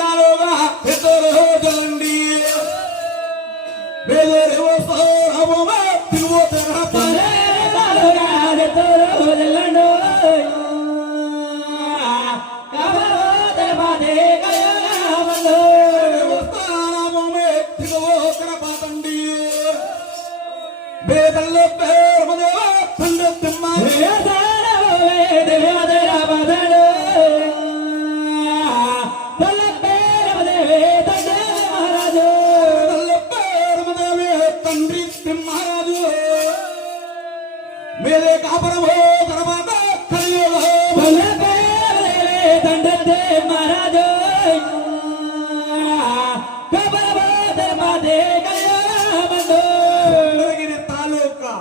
తాలుగా ఇద్దరు రోజులండి బేదరి వస్తారమో తిరువోతర పనే తాలుగా ఇద్దరు రోజులండి కబరోదర పదే కయనామలో వస్తారమో తిరువోతర పతండి బేదల్ల పేరమదేవ పండితమ్మ मेरे कापरम हो दरबार कलियो हो भले मेरे दंडे महाराज कापरम दरबार कलियो बंदो नरगिरी तालूका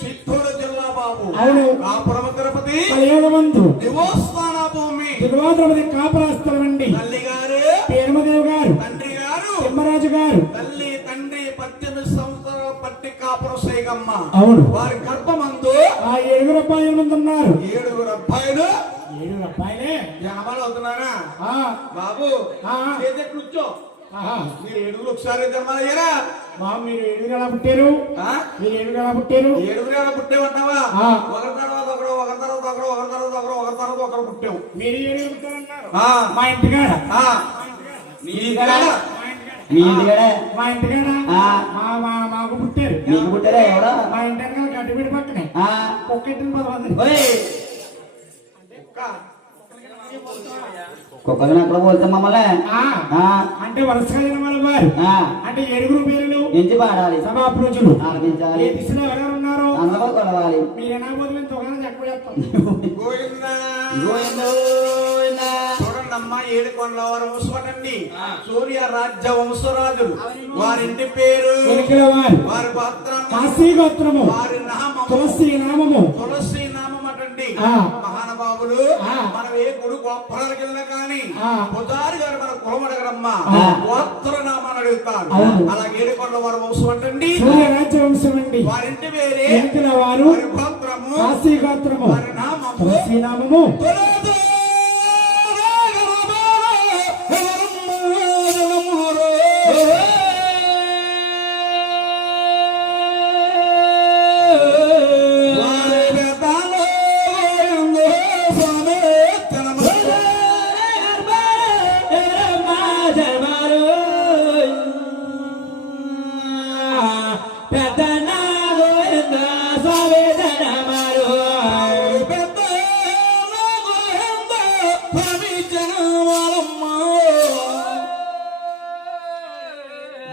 చిత్తూరు జిల్లా బాబు అవును కాపురమ తిరుపతి కళ్యాణ బంధు దేవస్థాన భూమి తిరువాద్రపతి కాపురాస్తలమండి తల్లి గారు పేరుమదేవి గారు తండ్రి గారు తిమ్మరాజు గారు తల్లి తండ్రి 18 సంవత్సరాల పట్టి కాపురం సేగమ్మ అవును వారి గర్భమందు ఆ 7 అబ్బాయిలు మంది ఉన్నారు 7 అబ్బాయిలు 7 అబ్బాయిలే జనాభాలు అవుతున్నారా బాబు ఏదే కూర్చో మీరు 7 ఒకసారి జన్మలయ్యారా మీరు 7 ఎలా పుట్టారు మీరు 7 ఎలా పుట్టారు 7 ఎలా పుట్టేవంటావా ఒకరి తర్వాత ఒకరు ఒకరి తర్వాత ఒకరు ఒకరి తర్వాత ఒకరు ఒకరి తర్వాత ఒకరు పుట్టావు మీరు 7 పుట్టారన్నారు మా ఇంటికాడ మీ ఇంటికాడ మీ ఇంటికాడ మా ఇంటికాడ మాకు పుట్టారు మీకు పుట్టారా ఎవడా మా ఇంటి గడ్డిపీడి పక్కనే కుక్కెట్టిన 10 మంది కుక్కగా అక్కడ పోతాం మమ్మల్ని అంటే వరుసగా జనమాల వారు అంటే 7 పేర్లు ఎంచి పాడాలి సభాపురుషులు ఆలపించాలి ఏ దిశలో ఎవరు ఉన్నారో అందరూ కొలవాలి మీరేనా పోతే తొగన చెప్పేస్తాం గోవిందా గోవిందా చూడండమ్మ 7 కొండల వారు వంశపటండి సూర్య రాజ్య వంశరాజులు వారింటి పేరు వారి గోత్రం కాశీ గోత్రము వారి నామము తులసి నామము తులసి నామం అటండి మహానుభావులు మనం ఏ గుడి గోపురాలకు వెళ్ళినా కానీ పుజారి గారు మన కులం అడగరమ్మ గోత్ర నామాన్ని అడుగుతారు అలాగే 7 కొండల వారు వంశం అంటండి సూర్య రాజ్య వంశం అండి వారింటి పేరే వారి గోత్రము కాశీ గోత్రము వారి నామము తులసి నామము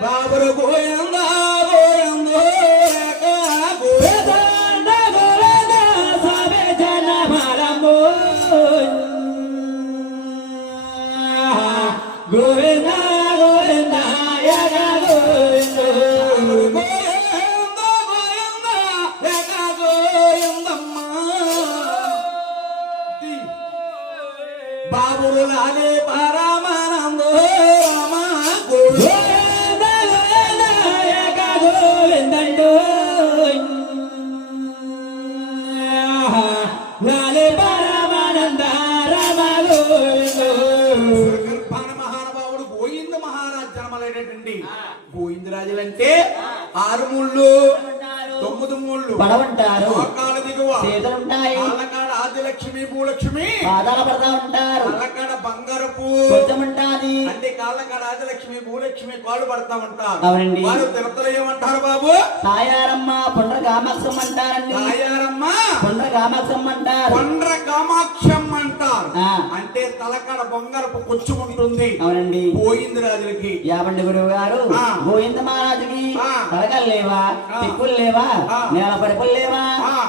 బాబరు గోయందా గోయందో గోయందా గోయందా సబే జన మారమో గోయందా గోయందా యగా గోయందో గోయందా గోయందా యగా గోయందమ్మ బాబురు లాలే పరమానందో రామ గోయందా మహానుభావుడు గోవింద మహారాజ్ జన్మలేటండి గోవిందరాజులంటే 6 ముళ్ళు 9 ముళ్ళు పడవంటారు మోకాలు దిగువ చేతులుంటాయి కాళ్ళకాడ ఆదిలక్ష్మి భూలక్ష్మి పాదాల పడతా ఉంటారు కాళ్ళకాడ బంగారపు కొంచెముంటాది అంటే కాళ్ళకాడ ఆదిలక్ష్మి భూలక్ష్మి కాళ్ళు పడతా ఉంటారు అవునండి వారు తిరుపతిలో ఏమంటారు బాబు తాయారమ్మ పొండ్ర కామాక్షం అంటారండి తాయారమ్మ పొండ్ర కామాక్షం అంటారు పొండ్ర కామాక్షం అంటారు అంటే తలకాడ బంగారపు కొంచెం ఉంటుంది అవునండి గోవిందరాజులకి యాబండి గురువు గారు గోవింద మహారాజుకి తలకాలు లేవా తిప్పులు లేవా నేల పడిపులు లేవా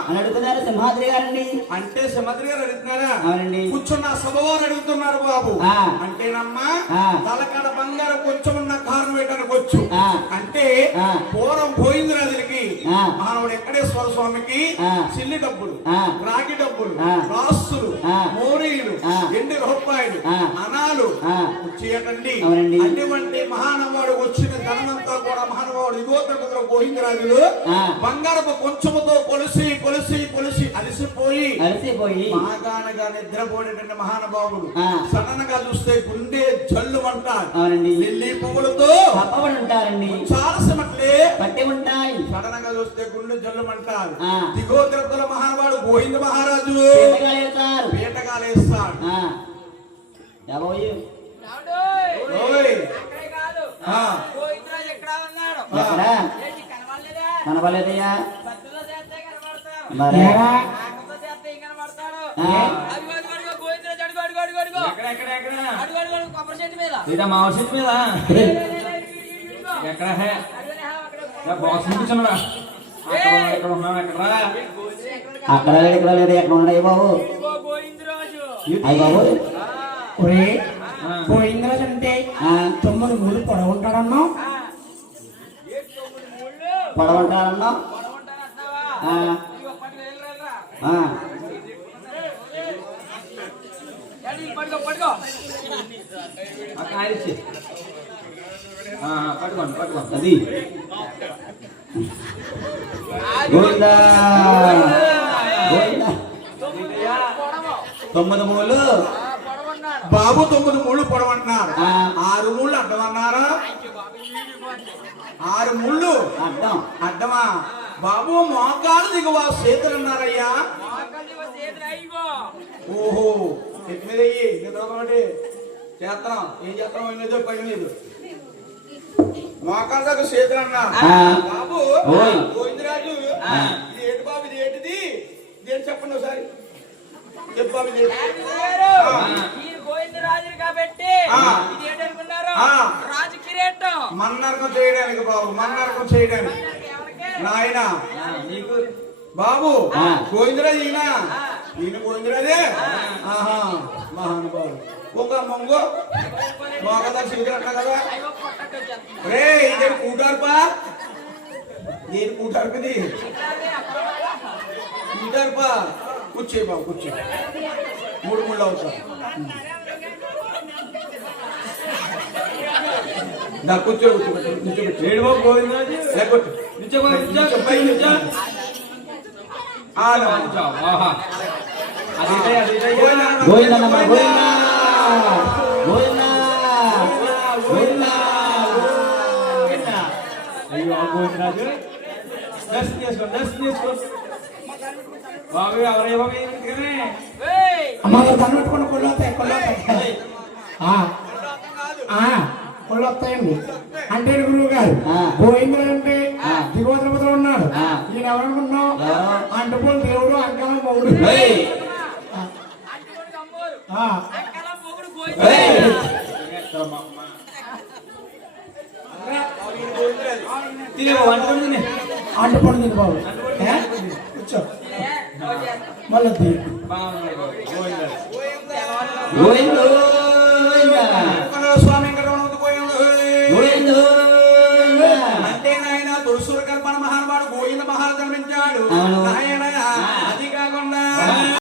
అని అడుగుతున్నారు సింహాద్రి గారండి అంటే సింహాద్రి గారు అడుగుతున్నారా అవునండి కూర్చున్న సభవారు అడుగుతున్నారు బాబు అంటేనమ్మా తలకాడ బంగారం కొంచెం ఉన్న కారణం ఏంటనుకోవచ్చు అంటే పూర్వం గోవిందరాజులకి మానవుడు వెంకటేశ్వర స్వామికి సిల్లి డబ్బులు రాగి డబ్బులు రాస్తులు మోరీలు ఎండి రూపాయలు అనాలు చేయటండి. అటువంటి మహానుభావుడు వచ్చిన ధనమంతా కూడా మహానుభావుడు ఇగో తరగతిలో గోవిందరాజులు బంగారపు కొంచెముతో కొలిసి కొలిసి కొలిసి అలసిపోయి మహాగానగా నిద్రపోయేటువంటి మహానుభావుడు సడన్గా చూస్తే గుండె జల్లు అంటారు. లిల్లీ పువ్వులతో చారసమట్లే పట్టి ఉంటాయి. సడన్ గా చూస్తే గుండె జల్లు అంటారు. దిగో తిరుపతిలో మహానుభావుడు గోవింద మహారాజు పీటగాలేస్తాడు. కనబడలేదయ్యా మా చెట్టు మీద ఎక్కడ బాక్స్ చూపించరా ఎక్కడ ఉన్నావు అక్కడ ఎక్కడ లేదు ఎక్కడ ఉన్నాయి బాబు అయ్యి బాబు ఒరే గోవిందరాజు అంటే 9 మూడు పొడవుంటాడన్నా పొడవుంటాడన్నా పట్టుకోండి పట్టుకోండి అది గోవిందా గోవిందా 9 మూలు బాబు 9 మూళ్ళు పొడవన్నారు. 6 మూళ్ళు అడ్డమన్నారా? 6 మూళ్ళు అడ్డం అడ్డమా? బాబు మోకాలు దిగువ చేతులు అన్నారయ్యా. ఓహో ఎత్తి మీద నిద్రపోటి చేస్తాం. ఏం చేస్తాం ఏదో పని లేదు. మోకాలు దగ్గర చేతులు అన్నా. బాబు గోవిందరాజు ఇది ఏంటి బాబు? ఇది ఏంటిది? ఇదేంటి చెప్పండి ఒకసారి. మన్నర్కం చేయడానికి బాబు, మన్నర్కం చేయడానికి నాయన బాబు గోవిందరాజు ఈయన ఈయన గోవిందరాజే. ఆహా మహానుభావుడు. ఒక మొంగో మోగదా సిగరెట్ కదా. రే ఇదేంటి కూటార్పా? ఏది కూటార్పది? కూటార్పా కూర్చే బాబు కూర్చో. 3 ముళ్ళు అవుతా. కూర్చో కూర్చోబెట్టు బాబు గోవిందరాజు లేకొట్టు అయ్యో గోవిందరాజు దర్శనం చేసుకో దర్శనం చేసుకో బాబు ఎవరే బాబు అమ్మగారు కనబెట్టుకుని కొల్లొస్తాయి కొల్లొస్తాయండి. అంటే గురువు గారు గోవిందుడు అంటే దిగోద్రపతిలో ఉన్నాడు. ఈయన ఎవరనుకున్నావు? అంటుపోలు దేవుడు అంకలం మొగుడు. అంటుపండు తిని బాబు కూర్చో మళ్ళీ స్వామి అంటే నాయన తులసూరు కల్పన మహానుభావుడు గోవింద మహారాజు జన్మించాడు. అది కాకుండా